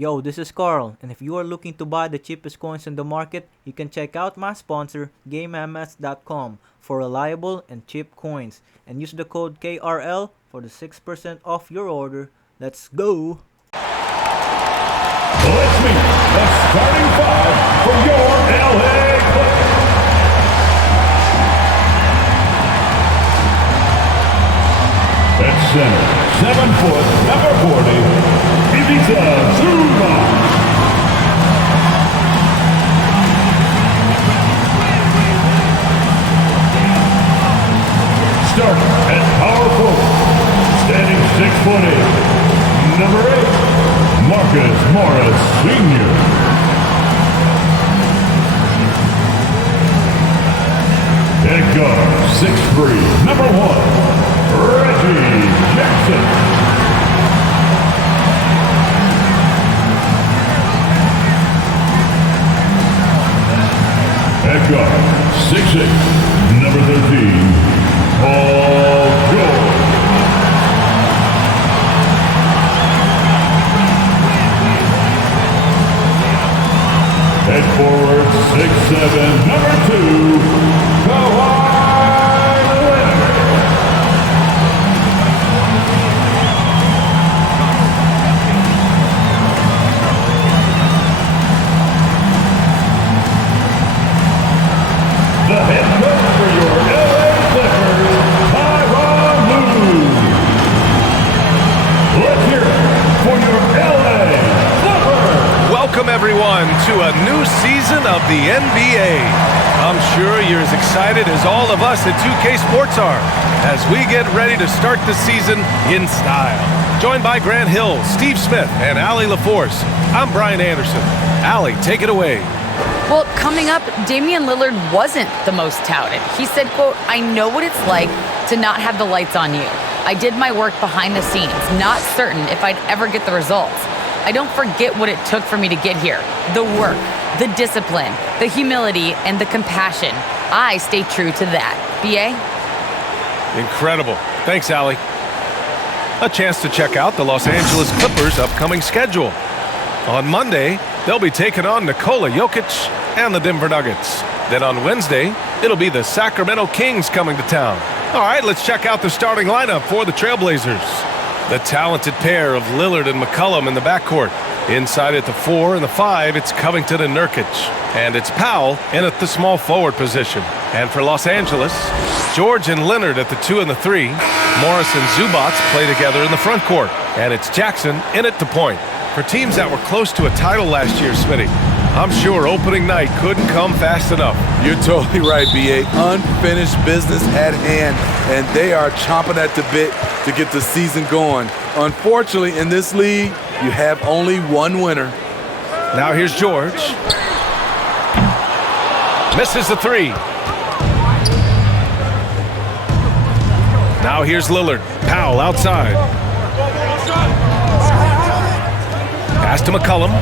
Yo, this is Carl, and if you are looking to buy the cheapest coins in the market, you can check out my sponsor, GameMS.com, for reliable and cheap coins, and use the code KRL for the 6% off your order. Let's go! Let's meet the starting five for your LA Clippers. At center, 7 foot, number 40, Ivica Zubac. Starting at power forward, standing 6'8", number 8, Marcus Morris Sr. At guard, 6'3", number 1, Reggie Jackson. At guard, 6'8", number 13, Paul George. At forward, 6'7", number 2, Kawhi Leonard. The head coach for your LA Clippers, Tyronn Lue. Let's hear it for your LA Clippers. Welcome, everyone, to a new season of the NBA. I'm sure you're as excited as all of us at 2K Sports are as we get ready to start the season in style. Joined by Grant Hill, Steve Smith, and Allie LaForce, I'm Brian Anderson. Allie, take it away. Well, coming up, Damian Lillard wasn't the most touted. He said, quote, "I know what it's like to not have the lights on you. I did my work behind the scenes, not certain if I'd ever get the results. I don't forget what it took for me to get here. The work, the discipline, the humility, and the compassion. I stay true to that." BA? Incredible. Thanks, Allie. A chance to check out the Los Angeles Clippers' upcoming schedule. On Monday, they'll be taking on Nikola Jokic and the Denver Nuggets. Then on Wednesday, it'll be the Sacramento Kings coming to town. All right, let's check out the starting lineup for the Trailblazers. The talented pair of Lillard and McCollum in the backcourt. Inside at the 4 and the 5, it's Covington and Nurkic. And it's Powell in at the small forward position. And for Los Angeles, George and Leonard at the 2 and the 3. Morris and Zubac play together in the front court. And it's Jackson in at the point. For teams that were close to a title last year, Smitty, I'm sure opening night couldn't come fast enough. You're totally right, B.A. Unfinished business at hand, and they are chomping at the bit to get the season going. Unfortunately, in this league, you have only one winner. Now here's George. Misses the 3. Now here's Lillard. Powell outside. Pass to McCollum.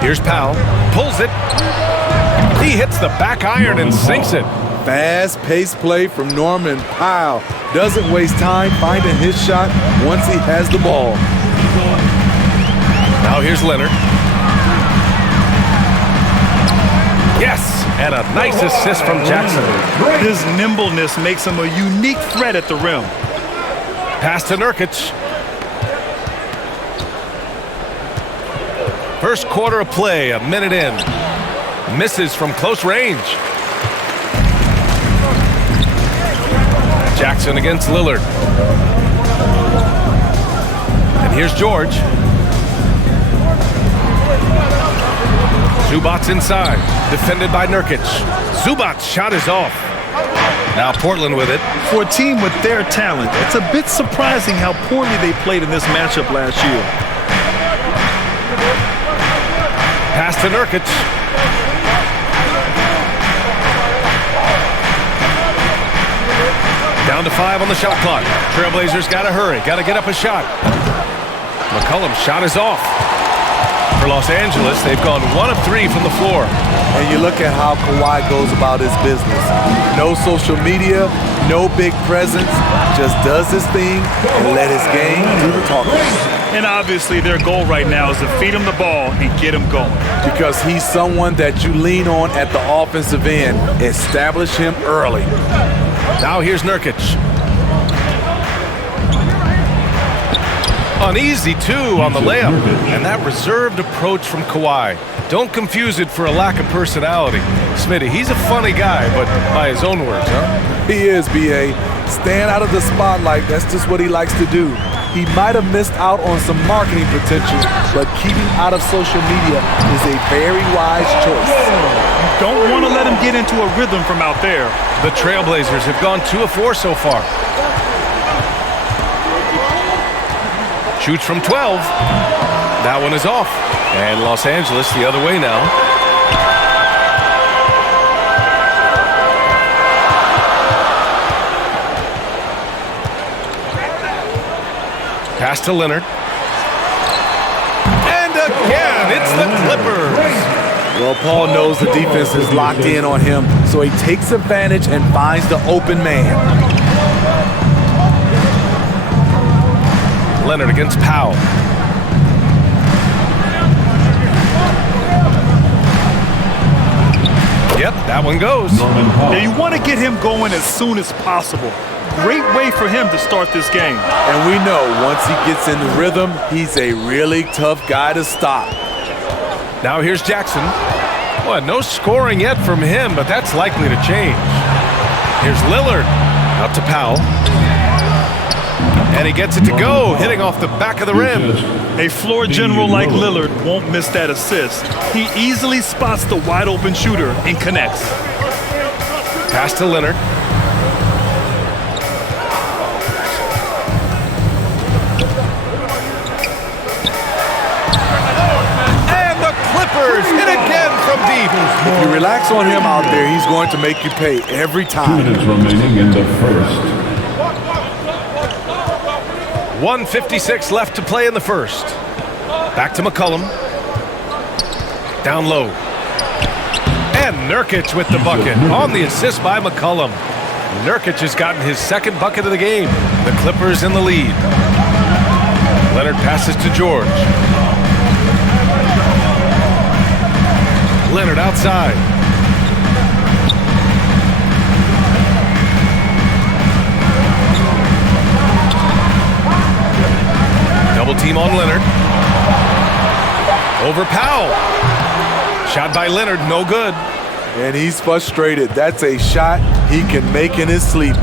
Here's Powell. Pulls it. He hits the back iron and sinks it. Fast-paced play from Norman Powell. Doesn't waste time finding his shot once he has the ball. Now here's Leonard. Yes, and a nice assist from Jackson. His nimbleness makes him a unique threat at the rim. Pass to Nurkic. First quarter of play, a minute in. Misses from close range. Jackson against Lillard. And here's George. Zubac inside, defended by Nurkic. Zubac's shot is off. Now Portland with it. For a team with their talent, it's a bit surprising how poorly they played in this matchup last year. Pass to Nurkic. Down to 5 on the shot clock. Trailblazers got to hurry, got to get up a shot. McCollum's shot is off. For Los Angeles, they've gone 1 of 3 from the floor. And you look at how Kawhi goes about his business. No social media, no big presence, just does his thing and let his game do the talking. And obviously their goal right now is to feed him the ball and get him going. Because he's someone that you lean on at the offensive end. Establish him early. Now here's Nurkic. An easy two on the layup. And that reserved approach from Kawhi. Don't confuse it for a lack of personality. Smitty, he's a funny guy, but by his own words, huh? He is, B.A. Stand out of the spotlight, that's just what he likes to do. He might have missed out on some marketing potential, but keeping out of social media is a very wise choice. You don't want to let him get into a rhythm from out there. The Trailblazers have gone 2 of 4 so far. Shoots from 12. That one is off. And Los Angeles the other way now. Pass to Leonard. And again, it's the Clippers. Well, Paul knows the defense is locked in on him, so he takes advantage and finds the open man. Leonard against Powell. Yep, that one goes. Yeah, you want to get him going as soon as possible. Great way for him to start this game. And we know once he gets in the rhythm, he's a really tough guy to stop. Now here's Jackson. Well, no scoring yet from him, but that's likely to change. Here's Lillard. Out to Powell. And he gets it to go, hitting off the back of the rim. A floor general like Lillard won't miss that assist. He easily spots the wide open shooter and connects. Pass to Leonard. And the Clippers hit again from deep. If you relax on him out there, he's going to make you pay every 2 time. minutes remaining in the first. 1:56 left to play in the first. Back to McCollum. Down low. And Nurkic with the bucket on the assist by McCollum. Nurkic has gotten his second bucket of the game. The Clippers in the lead. Leonard passes to George. Leonard outside. Double team on Leonard. Over Powell. Shot by Leonard, no good. And he's frustrated. That's a shot he can make in his sleep.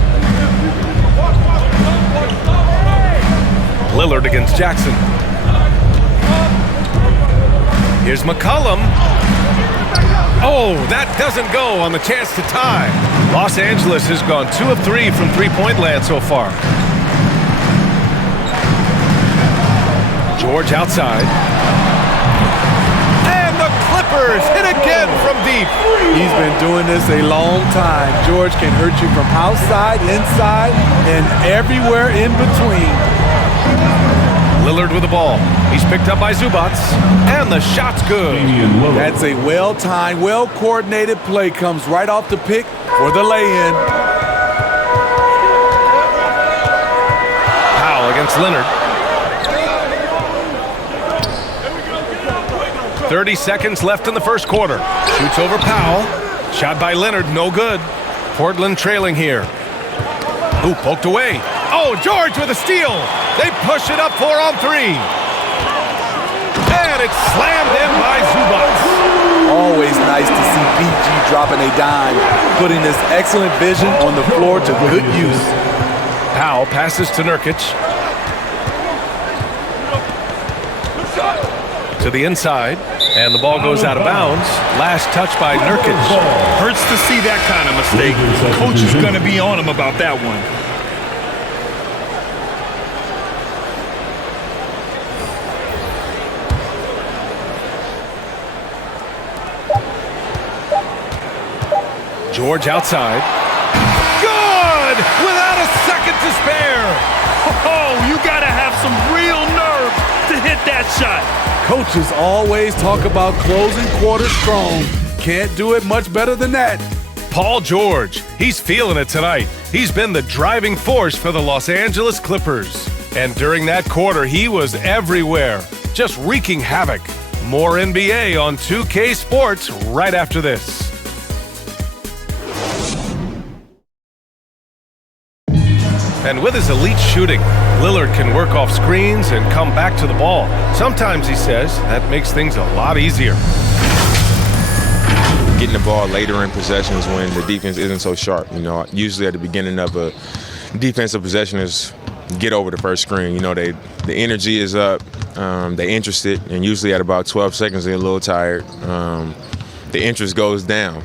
Lillard against Jackson. Here's McCollum. Oh, that doesn't go on the chance to tie. Los Angeles has gone 2 of 3 from three-point land so far. George outside. And the Clippers hit again from deep. He's been doing this a long time. George can hurt you from outside, inside, and everywhere in between. Lillard with the ball. He's picked up by Zubats. And the shot's good. That's a well-timed, well-coordinated play. Comes right off the pick for the lay-in. Powell against Leonard. 30 seconds left in the first quarter. Shoots over Powell. Shot by Leonard, no good. Portland trailing here. Ooh, poked away. Oh, George with a steal. They push it up 4 on 3. And it's slammed in by Zubats. Always nice to see PG dropping a dime, putting his excellent vision on the floor to good use. Powell passes to Nurkic. To the inside, and the ball goes out of bounds. Last touch by Nurkic. Hurts to see that kind of mistake. Coach is going to be on him about that one. George outside. Good! Without a second to spare. Oh, you got to have some real nerve to hit that shot. Coaches always talk about closing quarters strong. Can't do it much better than that. Paul George, he's feeling it tonight. He's been the driving force for the Los Angeles Clippers. And during that quarter, he was everywhere, just wreaking havoc. More NBA on 2K Sports right after this. And with his elite shooting, Lillard can work off screens and come back to the ball. Sometimes, he says, that makes things a lot easier. Getting the ball later in possessions when the defense isn't so sharp. Usually at the beginning of a defensive possession is get over the first screen. The energy is up, they're interested, and usually at about 12 seconds they're a little tired. The interest goes down.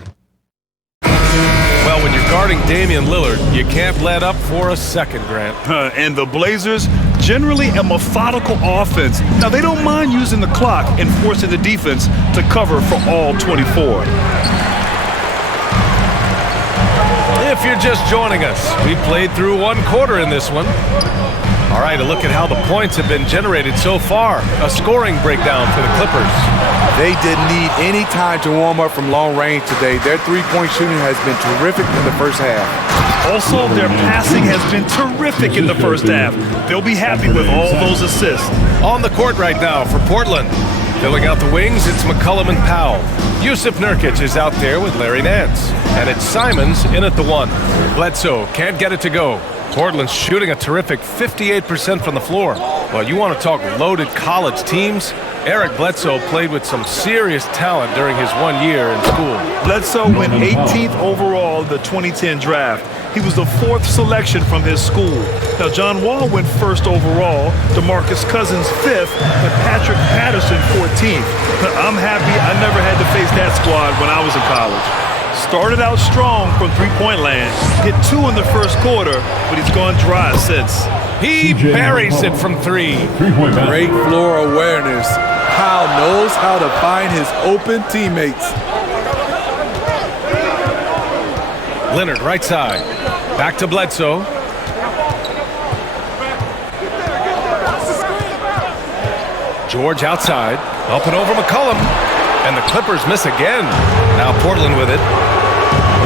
Well, when you're guarding Damian Lillard, you can't let up for a second, Grant. And the Blazers, generally a methodical offense. Now, they don't mind using the clock and forcing the defense to cover for all 24. If you're just joining us, we played through one quarter in this one. All right, a look at how the points have been generated so far. A scoring breakdown for the Clippers. They didn't need any time to warm up from long range today. Their three-point shooting has been terrific in the first half. Also, their passing has been terrific in the first half. They'll be happy with all those assists. On the court right now for Portland. Filling out the wings, it's McCollum and Powell. Yusuf Nurkic is out there with Larry Nance. And it's Simons in at the one. Bledsoe can't get it to go. Portland's shooting a terrific 58% from the floor. Well, you want to talk loaded college teams? Eric Bledsoe played with some serious talent during his 1 year in school. Bledsoe went 18th overall in the 2010 draft. He was the 4th selection from his school. Now, John Wall went 1st overall, DeMarcus Cousins 5th, and Patrick Patterson 14th. I'm happy I never had to face that squad when I was in college. Started out strong from three-point land, hit 2 in the first quarter, but he's gone dry since. He buries it from 3. Great floor awareness. Powell knows how to find his open teammates. Leonard right side. Back to Bledsoe. George outside. Up and over McCollum. And the Clippers miss again. Now Portland with it.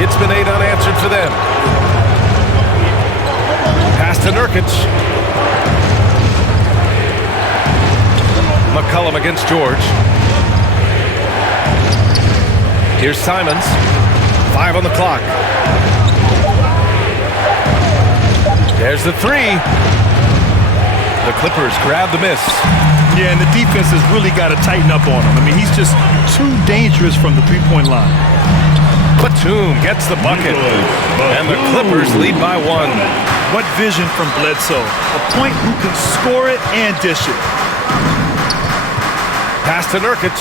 It's been 8 unanswered for them. Pass to Nurkic. McCollum against George. Here's Simons. 5 on the clock. There's the 3. The Clippers grab the miss. Yeah, and the defense has really got to tighten up on him. I mean, he's just too dangerous from the three-point line. Batum gets the bucket. And the Clippers lead by 1. What vision from Bledsoe. A point who can score it and dish it. Pass to Nurkic.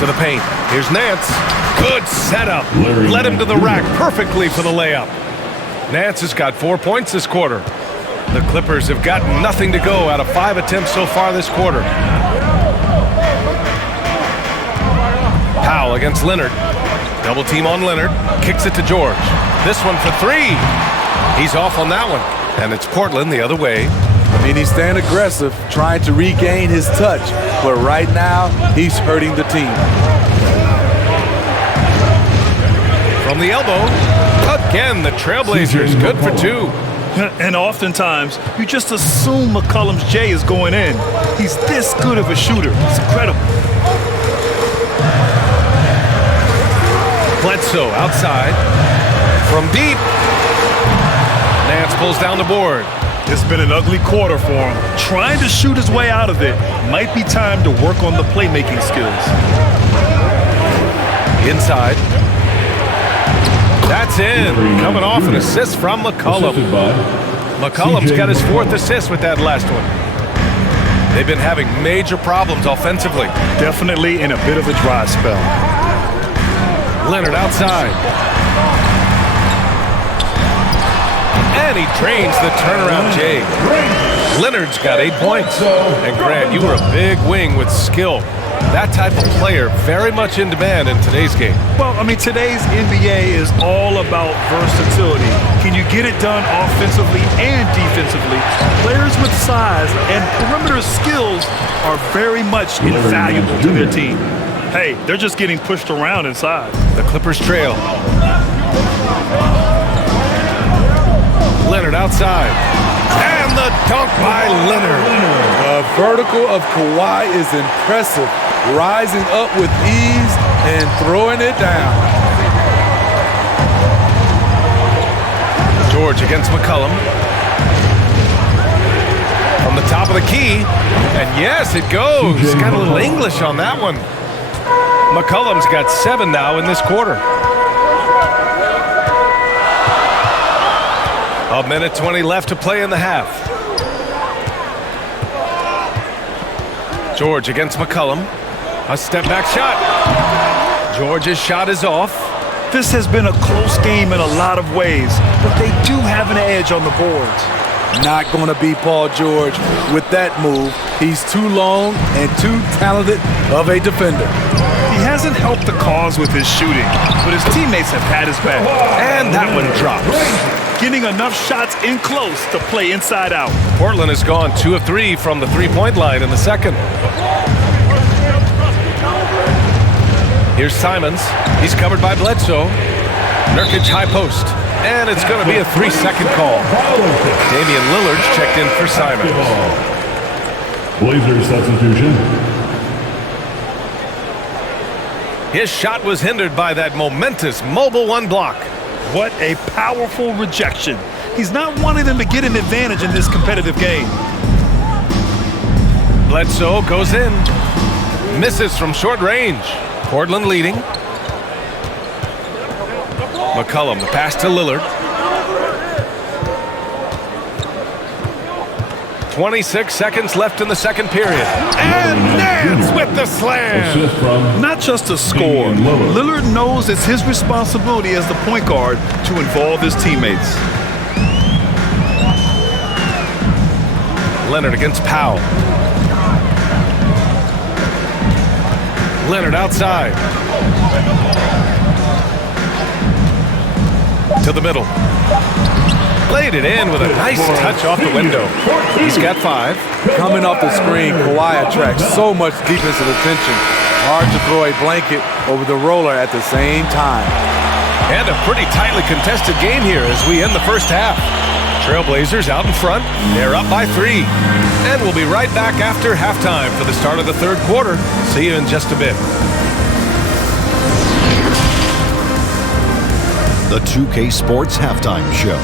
To the paint. Here's Nance. Good setup. Led him to the rack perfectly for the layup. Nance has got 4 points this quarter. The Clippers have got nothing to go out of 5 attempts so far this quarter. Powell against Leonard. Double team on Leonard. Kicks it to George. This one for 3. He's off on that one. And it's Portland the other way. He's staying aggressive, trying to regain his touch. But right now, he's hurting the team. From the elbow. Again, the Trailblazers good for 2. And oftentimes, you just assume McCollum's J is going in. He's this good of a shooter. It's incredible. Bledsoe outside. From deep. Nance pulls down the board. It's been an ugly quarter for him. Trying to shoot his way out of it. Might be time to work on the playmaking skills. Inside. That's in. Coming off an assist from McCollum. McCollum's got his 4th assist with that last one. They've been having major problems offensively. Definitely in a bit of a dry spell. Leonard outside. And he drains the turnaround J. Leonard's got 8 points. And Grant, you were a big wing with skill. That type of player very much in demand in today's game. Well, I mean, today's NBA is all about versatility. Can you get it done offensively and defensively? Players with size and perimeter skills are very much invaluable to their team. Hey, they're just getting pushed around inside. The Clippers trail. Leonard outside. And the dunk by Leonard. The vertical of Kawhi is impressive, rising up with ease and throwing it down. George against McCollum. From the top of the key. And yes, it goes. Got a little English on that one. McCollum's got 7 now in this quarter. A minute 20 left to play in the half. George against McCollum. A step back shot. George's shot is off. This has been a close game in a lot of ways, but they do have an edge on the boards. Not going to be Paul George with that move. He's too long and too talented of a defender. He hasn't helped the cause with his shooting, but his teammates have had his back. And that one drops. Getting enough shots in close to play inside out. Portland has gone 2 of 3 from the three-point line in the second. Here's Simons. He's covered by Bledsoe. Nurkic high post. And it's going to be a 3-second call. Damian Lillard's checked in for Simons. Blazers substitution. His shot was hindered by that momentous mobile one block. What a powerful rejection. He's not wanting them to get an advantage in this competitive game. Bledsoe goes in. Misses from short range. Portland leading. McCollum, the pass to Lillard. 26 seconds left in the second period. And Nance with the slam. Not just a score. Lillard knows it's his responsibility as the point guard to involve his teammates. Leonard against Powell. Leonard outside. To the middle. Laid it in with a nice touch off the window. He's got 5. Coming off the screen, Kawhi attracts so much defensive attention. Hard to throw a blanket over the roller at the same time. And a pretty tightly contested game here as we end the first half. Trailblazers out in front. They're up by 3. And we'll be right back after halftime for the start of the third quarter. See you in just a bit. The 2K Sports Halftime Show.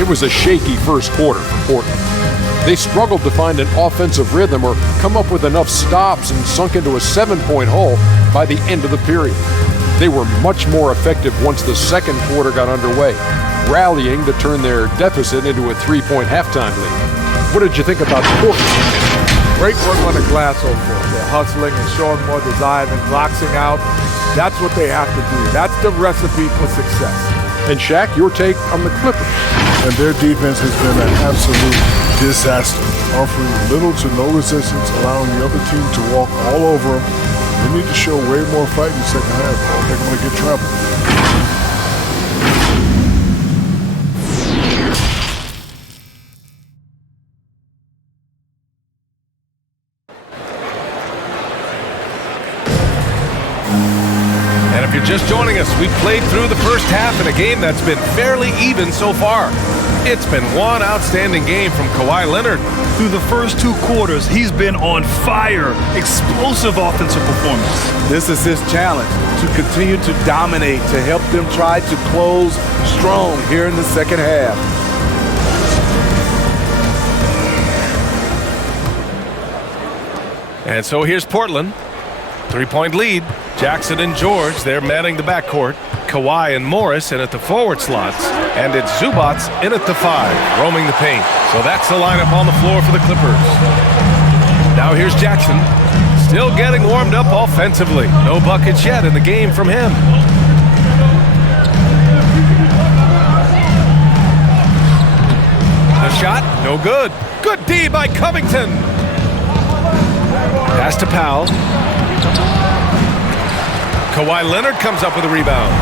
It was a shaky first quarter for Portland. They struggled to find an offensive rhythm or come up with enough stops and sunk into a 7-point hole by the end of the period. They were much more effective once the second quarter got underway, rallying to turn their deficit into a 3-point halftime lead. What did you think about Portland? Great work on the glass overall. They're hustling and showing more desire than boxing out. That's what they have to do. That's the recipe for success. And Shaq, your take on the Clippers? And their defense has been an absolute disaster, offering little to no resistance, allowing the other team to walk all over them. They need to show way more fight in the second half, or they're going to get trampled. And if you're just joining us, we've played through the first half in a game that's been fairly even so far. It's been one outstanding game from Kawhi Leonard. Through the first 2 quarters, he's been on fire. Explosive offensive performance. This is his challenge, to continue to dominate, to help them try to close strong here in the second half. And so here's Portland. 3-point lead. Jackson and George, they're manning the backcourt. Kawhi and Morris in at the forward slots. And it's Zubats in at the 5, roaming the paint. So that's the lineup on the floor for the Clippers. Now here's Jackson. Still getting warmed up offensively. No buckets yet in the game from him. The shot, no good. Good D by Covington. Pass to Powell. Kawhi Leonard comes up with a rebound.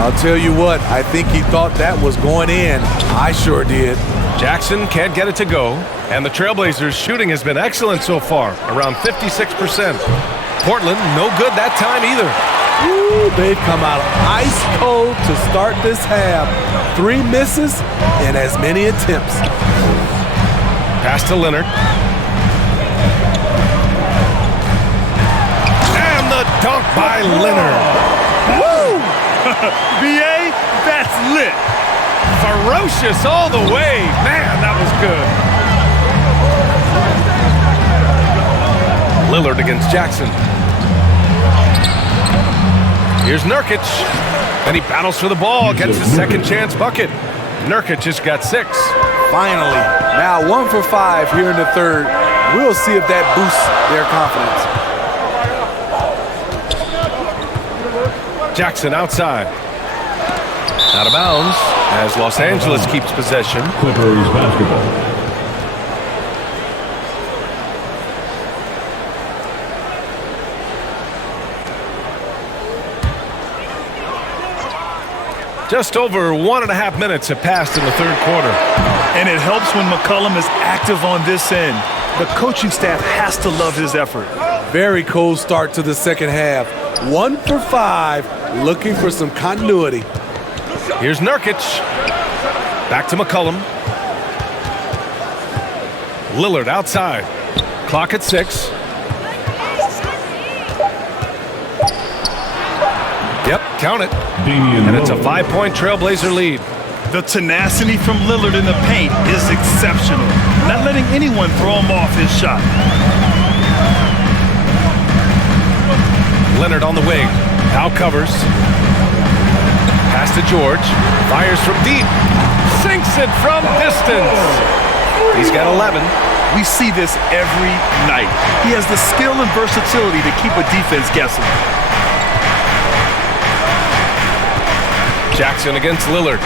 I'll tell you what, I think he thought that was going in. I sure did. Jackson can't get it to go, and the Trailblazers' shooting has been excellent so far, around 56%. Portland, no good that time either. Ooh, they've come out ice cold to start this half. 3 misses and as many attempts. Pass to Leonard. And the dunk by Leonard. Woo! BA, that's lit. Ferocious all the way. Man, that was good. Lillard against Jackson. Here's Nurkic, and he battles for the ball, gets his second chance bucket. Nurkic just got 6. Finally, now 1 for 5 here in the third. We'll see if that boosts their confidence. Jackson outside. Out of bounds as Los Angeles keeps possession. Clippers basketball. Just over 1.5 minutes have passed in the third quarter. And it helps when McCollum is active on this end. The coaching staff has to love his effort. Very cold start to the second half. 1 for 5, looking for some continuity. Here's Nurkic. Back to McCollum. Lillard outside. Clock at 6. Yep, count it. And it's a 5-point Trailblazer lead. The tenacity from Lillard in the paint is exceptional. Not letting anyone throw him off his shot. Leonard on the wing. Now covers. Pass to George. Fires from deep. Sinks it from distance. He's got 11. We see this every night. He has the skill and versatility to keep a defense guessing. Jackson against Lillard.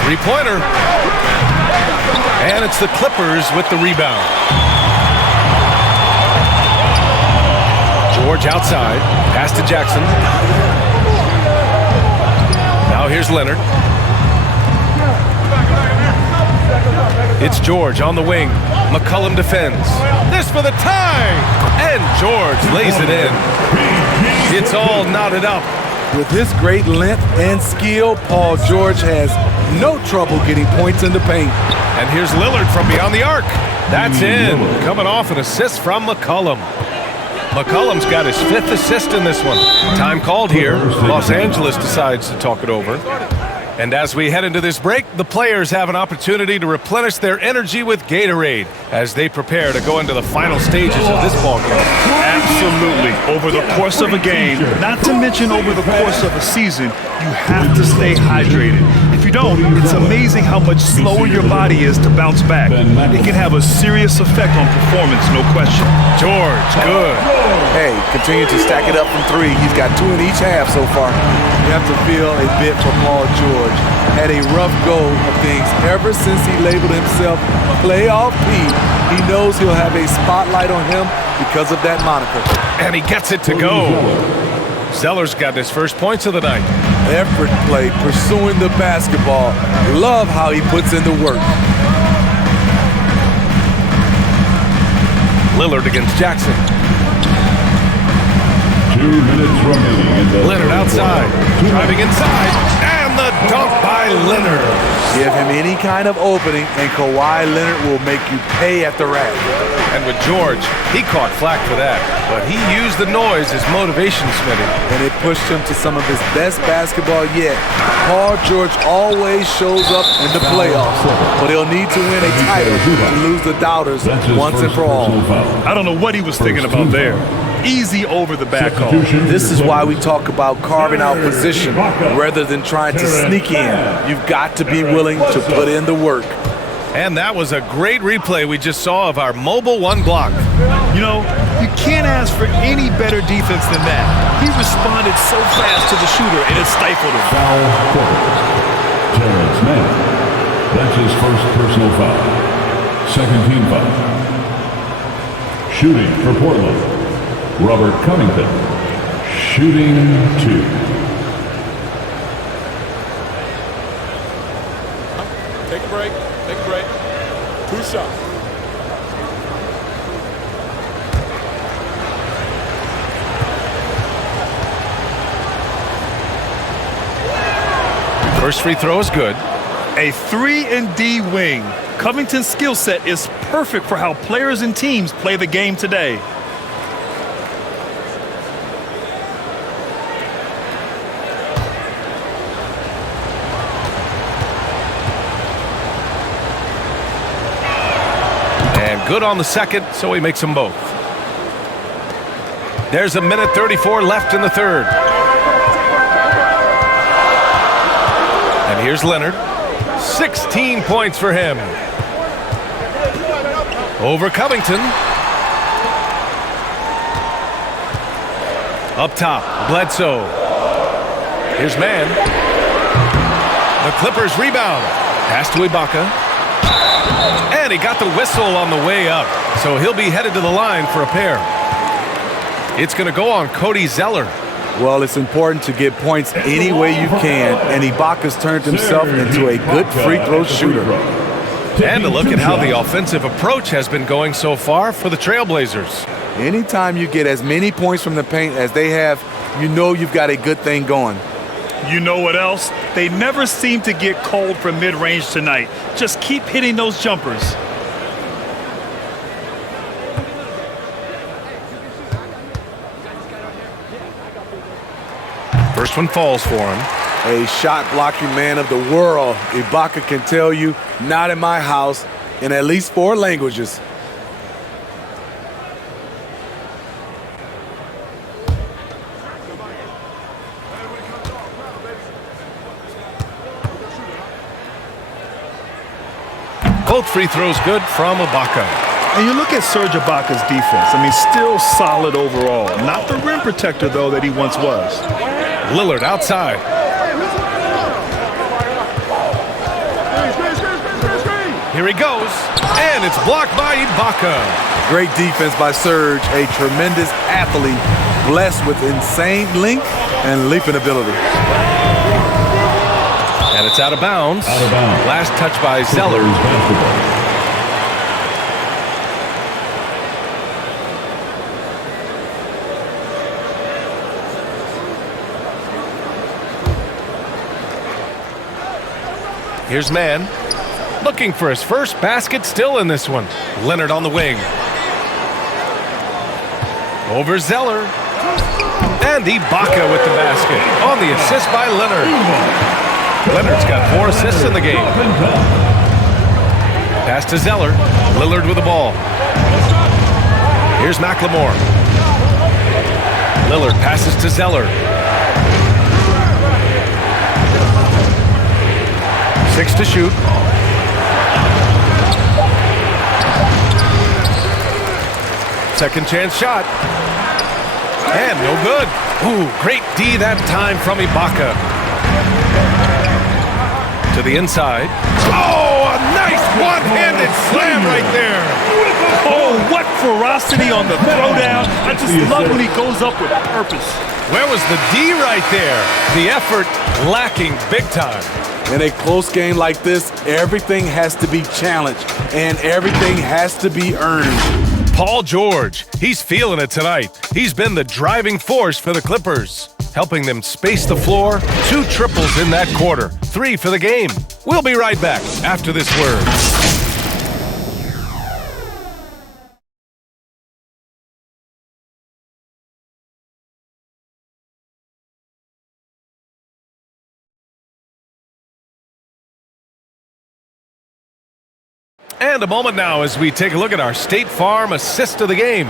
3-pointer. And it's the Clippers with the rebound. George outside. Pass to Jackson. Now here's Leonard. It's George on the wing. McCollum defends. This for the tie! And George lays it in. It's all knotted up. With his great length and skill, Paul George has no trouble getting points in the paint. And here's Lillard from beyond the arc. That's in. Coming off an assist from McCollum. McCollum's got his 5th assist in this one. Time called here. Los Angeles decides to talk it over. And as we head into this break, the players have an opportunity to replenish their energy with Gatorade as they prepare to go into the final stages of this ballgame. Absolutely. Over the course of a game, not to mention over the course of a season, you have to stay hydrated. If you don't, it's amazing how much slower your body is to bounce back. It can have a serious effect on performance, no question. George, good. Hey, continue to stack it up from 3. He's got 2 in each half so far. You have to feel a bit for Paul George. Had a rough go of things ever since he labeled himself Playoff Pete. He knows he'll have a spotlight on him because of that moniker. And he gets it to go. Zeller's got his first points of the night. Effort play, pursuing the basketball. Love how he puts in the work. Lillard against Jackson. 2 minutes remaining in the Leonard outside, driving inside, and the dunk by Leonard. Give him any kind of opening, and Kawhi Leonard will make you pay at the rack. And with George, he caught flack for that, but he used the noise as motivation, Smitty. And it pushed him to some of his best basketball yet. Paul George always shows up in the playoffs, but he'll need to win a title to lose the doubters once and for all. I don't know what he was thinking about there. Easy over the back call. This is why we talk about carving out position rather than trying to sneak in. You've got to be willing to put in the work. And that was a great replay we just saw of our mobile 1 block. You know, you can't ask for any better defense than that. He responded so fast to the shooter, and it stifled him. Foul quarter. Terrence Mann. That's his first personal foul. Second team foul. Shooting for Portland. Robert Covington. Shooting 2. break. Take a break. 2 shots. First free throw is good. A 3-and-D wing. Covington's skill set is perfect for how players and teams play the game today. And good on the second, so he makes them both. There's a minute 34 left in the third. And here's Leonard. 16 points for him. Over Covington. Up top, Bledsoe. Here's Mann. The Clippers rebound. Pass to Ibaka. And he got the whistle on the way up, so he'll be headed to the line for a pair. It's going to go on Cody Zeller. Well, it's important to get points any way you can, and Ibaka's turned himself into a good free throw shooter. And to look at how the offensive approach has been going so far for the Trailblazers. Anytime you get as many points from the paint as they have, you know you've got a good thing going. You know what else? They never seem to get cold from mid-range tonight. Just keep hitting those jumpers. First one falls for him. A shot blocking man of the world. Ibaka can tell you, not in my house, in at least 4 languages. Both free throws good from Ibaka. And you look at Serge Ibaka's defense. I mean, still solid overall. Not the rim protector, though, that he once was. Lillard outside. Here he goes. And it's blocked by Ibaka. Great defense by Serge, a tremendous athlete, blessed with insane length and leaping ability. And it's out of bounds. Out of bounds. Last touch by Zeller. Basketball. Here's Mann. Looking for his first basket, still in this one. Leonard on the wing. Over Zeller. And Ibaka with the basket. On the assist by Leonard. Leonard's got 4 assists in the game. Pass to Zeller. Lillard with the ball. Here's McLemore. Lillard passes to Zeller. 6 to shoot. Second chance shot. And no good. Ooh, great D that time from Ibaka. To the inside. Oh, a nice one-handed slam right there. Oh, what ferocity on the throwdown. I just love when he goes up with purpose. Where was the D right there? The effort lacking big time. In a close game like this, everything has to be challenged and everything has to be earned. Paul George, he's feeling it tonight. He's been the driving force for the Clippers, helping them space the floor. 2 triples in that quarter, 3 for the game. We'll be right back after this word. And a moment now as we take a look at our State Farm assist of the game.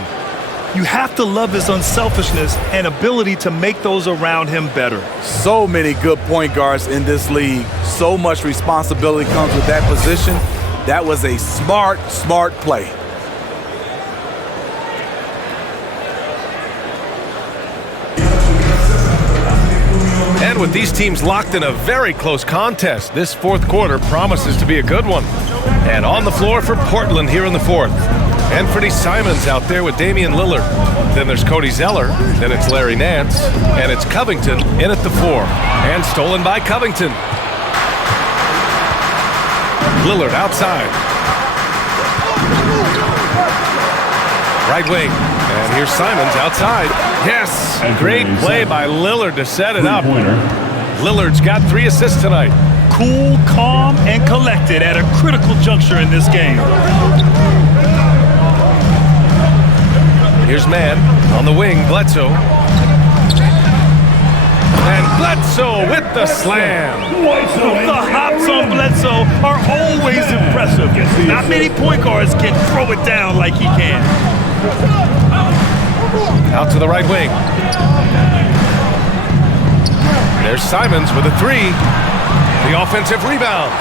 You have to love his unselfishness and ability to make those around him better. So many good point guards in this league. So much responsibility comes with that position. That was a smart play. And with these teams locked in a very close contest, this fourth quarter promises to be a good one. And on the floor for Portland here in the fourth. Anthony Simons out there with Damian Lillard. Then there's Cody Zeller. Then it's Larry Nance. And it's Covington in at the 4. And stolen by Covington. Lillard outside. Right wing. And here's Simons outside. Yes! Great play by Lillard to set it up. Lillard's got 3 assists tonight. Cool, calm, and collected at a critical juncture in this game. Here's Mann on the wing, Bledsoe. And Bledsoe with the slam. The hops on Bledsoe are always impressive. Not many point guards can throw it down like he can. Out to the right wing. There's Simons with a 3. The offensive rebound.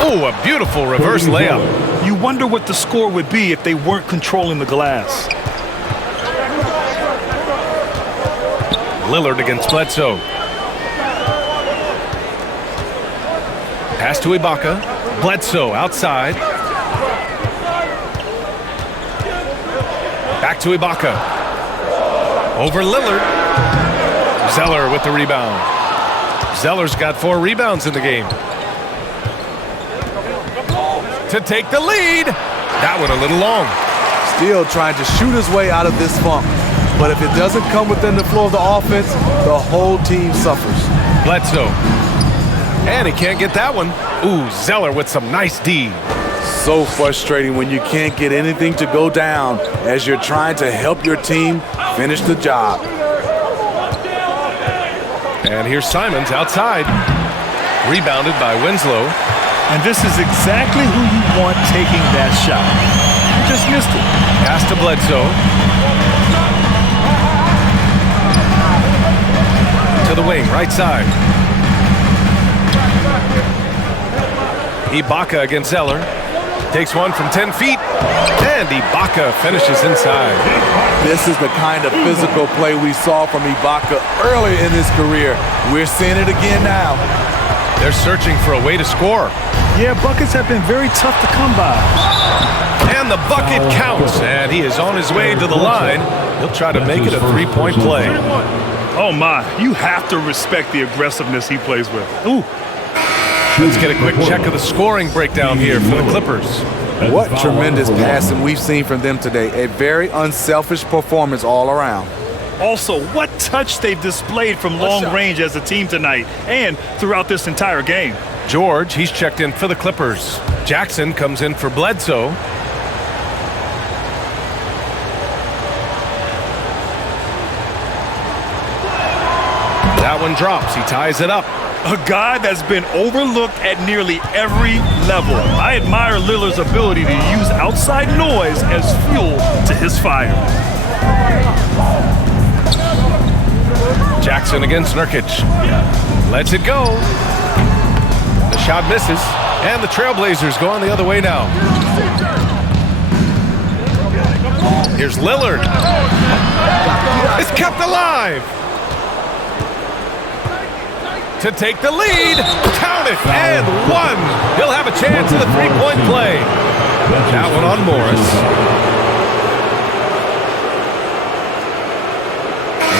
Oh, a beautiful reverse layup. You wonder what the score would be if they weren't controlling the glass. Lillard against Bledsoe. Pass to Ibaka. Bledsoe outside. Back to Ibaka. Over Lillard. Zeller with the rebound. Zeller's got 4 rebounds in the game. To take the lead. That one a little long. Still trying to shoot his way out of this funk. But if it doesn't come within the flow of the offense, the whole team suffers. Bledsoe. And he can't get that one. Ooh, Zeller with some nice D. So frustrating when you can't get anything to go down as you're trying to help your team finish the job. And here's Simons outside. Rebounded by Winslow. And this is exactly who you want taking that shot. You just missed it. Pass to Bledsoe. To the wing, right side. Ibaka against Zeller. Takes one from 10 feet. And Ibaka finishes inside. This is the kind of physical play we saw from Ibaka early in his career. We're seeing it again now. They're searching for a way to score. Yeah, buckets have been very tough to come by. And the bucket counts. And he is on his way to the line. He'll try to make it a 3-point play. Oh my, you have to respect the aggressiveness he plays with. Ooh. Let's get a quick check of the scoring breakdown here for the Clippers. What tremendous passing we've seen from them today. A very unselfish performance all around. Also, what touch they've displayed from long range as a team tonight and throughout this entire game. George, he's checked in for the Clippers. Jackson comes in for Bledsoe. That one drops. He ties it up. A guy that's been overlooked at nearly every level. I admire Lillard's ability to use outside noise as fuel to his fire. Jackson against Nurkic. Lets it go. The shot misses. And the Trailblazers go on the other way now. Here's Lillard. It's kept alive. To take the lead. Count it. And one. He'll have a chance at a 3-point play. That one on Morris.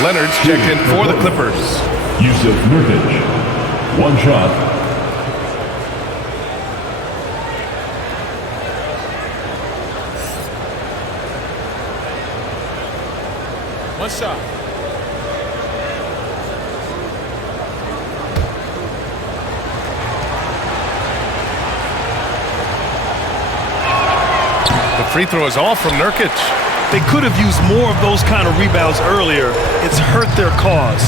Leonard's checked in for the Clippers. Yusuf Nurkic. 1 shot. One shot. The free throw is off from Nurkic. They could have used more of those kind of rebounds earlier. It's hurt their cause.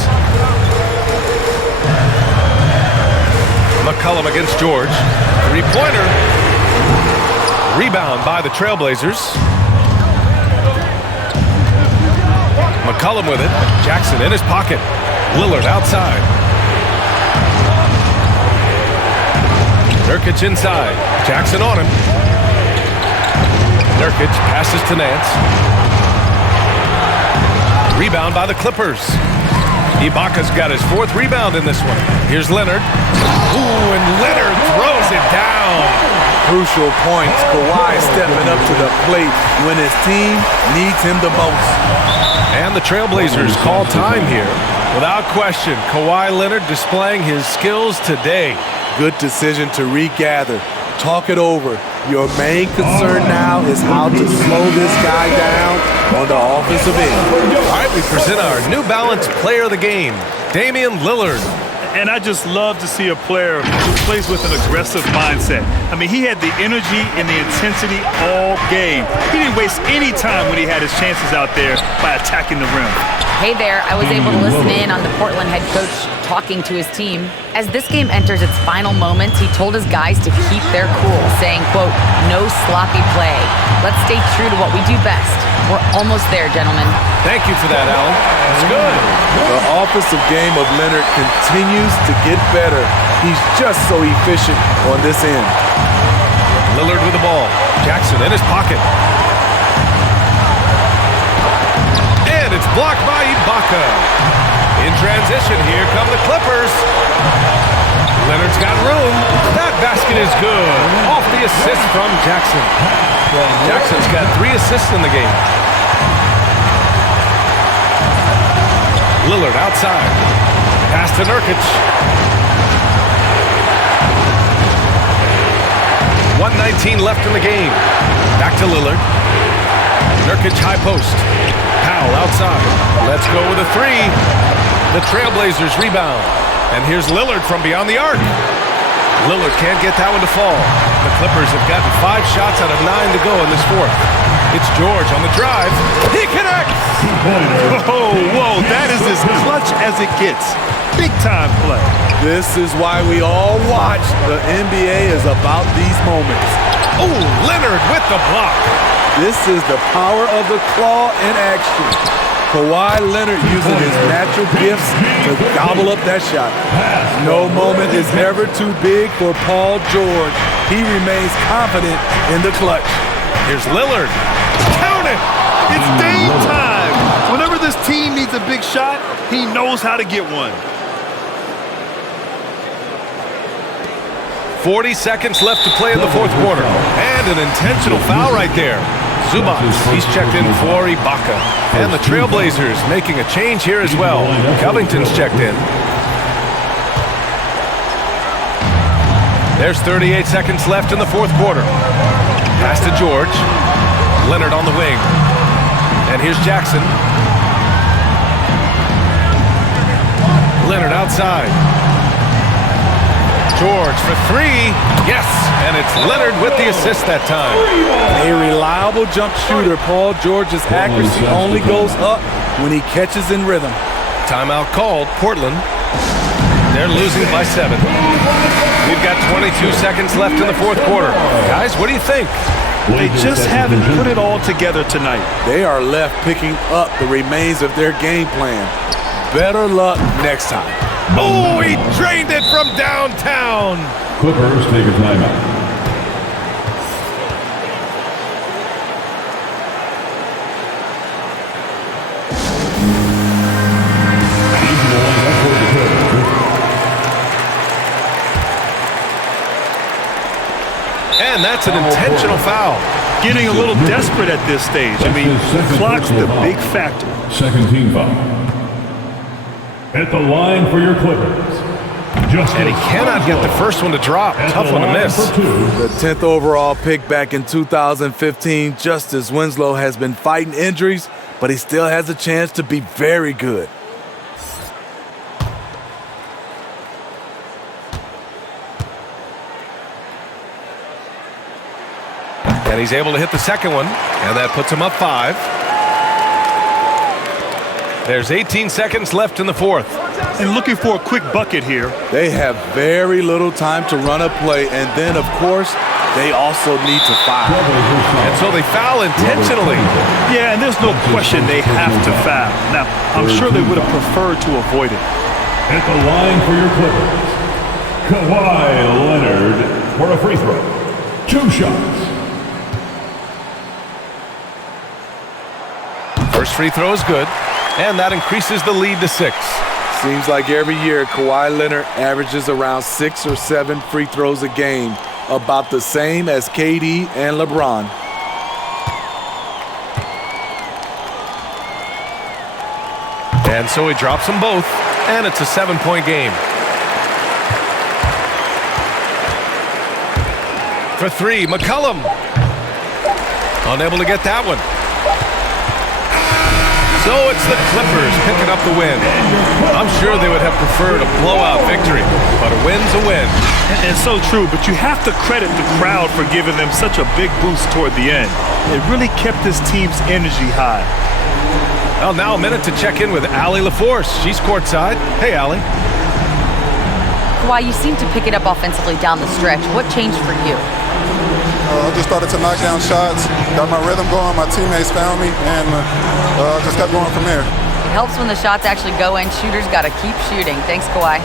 McCollum against George. 3-pointer. Rebound by the Trailblazers. McCollum with it. Jackson in his pocket. Lillard outside. Nurkic inside. Jackson on him. Nurkic passes to Nance. Rebound by the Clippers. Ibaka's got his 4th rebound in this one. Here's Leonard. Ooh, and Leonard throws it down. Crucial points. Kawhi stepping up to the plate when his team needs him the most. And the Trailblazers call time here. Without question, Kawhi Leonard displaying his skills today. Good decision to regather. talk it over. Your main concern now is how to slow this guy down on the offensive end. All right, we present our New Balance Player of the Game, Damian Lillard. And I just love to see a player who plays with an aggressive mindset. I mean, he had the energy and the intensity all game. He didn't waste any time when he had his chances out there by attacking the rim. Hey there, I was able to listen in on the Portland head coach talking to his team. As this game enters its final moments, he told his guys to keep their cool, saying, quote, "No sloppy play. Let's stay true to what we do best. We're almost there, gentlemen." Thank you for that, Allen. That's good. The offensive game of Leonard continues to get better. He's just so efficient on this end. Lillard with the ball. Jackson in his pocket. And it's blocked by Ibaka. In transition, here come the Clippers. Leonard's got room. That basket is good. Off the assist from Jackson. Jackson's got 3 assists in the game. Lillard outside. Pass to Nurkic. 1:19 left in the game. Back to Lillard. Nurkic high post. Powell outside. Let's go with a 3. The Trailblazers rebound. And here's Lillard from beyond the arc. Lillard can't get that one to fall. The Clippers have gotten 5 shots out of 9 to go in this fourth. It's George on the drive. He connects! Whoa, that is as clutch as it gets. Big time play. This is why we all watch. The NBA is about these moments. Oh, Leonard with the block. This is the power of the claw in action. Kawhi Leonard using his natural gifts to gobble up that shot. No moment is ever too big for Paul George. He remains confident in the clutch. Here's Lillard. Count it! It's Dame time. Whenever this team needs a big shot, he knows how to get one. 40 seconds left to play in the fourth quarter. And an intentional foul right there. Zubac, he's checked in for Ibaka. And the Trailblazers making a change here as well. Covington's checked in. There's 38 seconds left in the fourth quarter. Pass to George. Leonard on the wing. And here's Jackson. Leonard outside. George for 3. Yes, and it's Leonard with the assist that time. A reliable jump shooter. Paul George's accuracy only goes up when he catches in rhythm. Timeout called. Portland. They're losing by 7. We've got 22 seconds left in the fourth quarter. Guys, what do you think? They just haven't put it all together tonight. They are left picking up the remains of their game plan. Better luck next time. Oh, he drained it from downtown. Clippers take a timeout. And that's an intentional foul. Getting a little desperate at this stage. I mean, the clock's the big factor. Second team foul. At the line for your Clippers. And he cannot get the first one to drop. Tough one to miss. The 10th overall pick back in 2015, Justice Winslow has been fighting injuries, but he still has a chance to be very good. And he's able to hit the second one, and that puts him up 5. There's 18 seconds left in the fourth. And looking for a quick bucket here. They have very little time to run a play, and then, of course, they also need to foul. And so they foul intentionally. Yeah, and there's no question they have to foul. Now, I'm sure they would have preferred to avoid it. At the line for your Clippers, Kawhi Leonard for a free throw. 2 shots. First free throw is good, and that increases the lead to 6. Seems like every year Kawhi Leonard averages around 6 or 7 free throws a game, about the same as KD and LeBron. And so he drops them both, and it's a 7-point game. For three, McCollum. Unable to get that one. So it's the Clippers picking up the win. I'm sure they would have preferred a blowout victory, but a win's a win. And so true, but you have to credit the crowd for giving them such a big boost toward the end. It really kept this team's energy high. Well, now a minute to check in with Allie LaForce. She's courtside. Hey, Allie. Kawhi, you seem to pick it up offensively down the stretch. What changed for you? I just started to knock down shots, got my rhythm going, my teammates found me, and just kept going from there. It helps when the shots actually go in. Shooters got to keep shooting. Thanks, Kawhi.